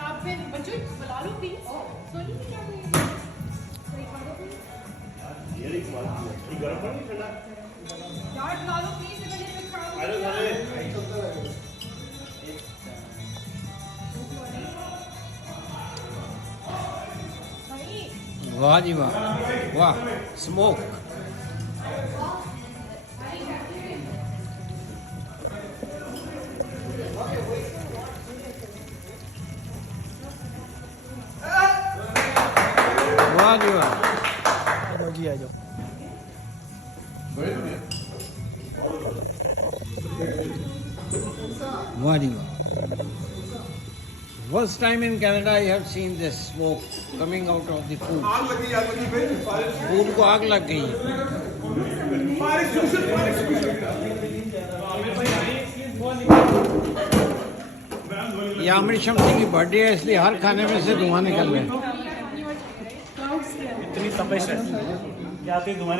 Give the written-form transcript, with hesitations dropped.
آپ پھر بچوں بلا لو پلیز. واہ جی واہ واہ اسموک. واہ جی واہ. جی آ جاؤ. واہ جی واہ. First time in Canada I have seen this smoke coming out of the food. Food کو آگ لگ گئی. یہ عامر شمسی کی برتھ ڈے ہے اس لیے ہر کھانے میں سے دھواں نکل رہے ہیں. اتنی تپش ہے کہ آتے دھواں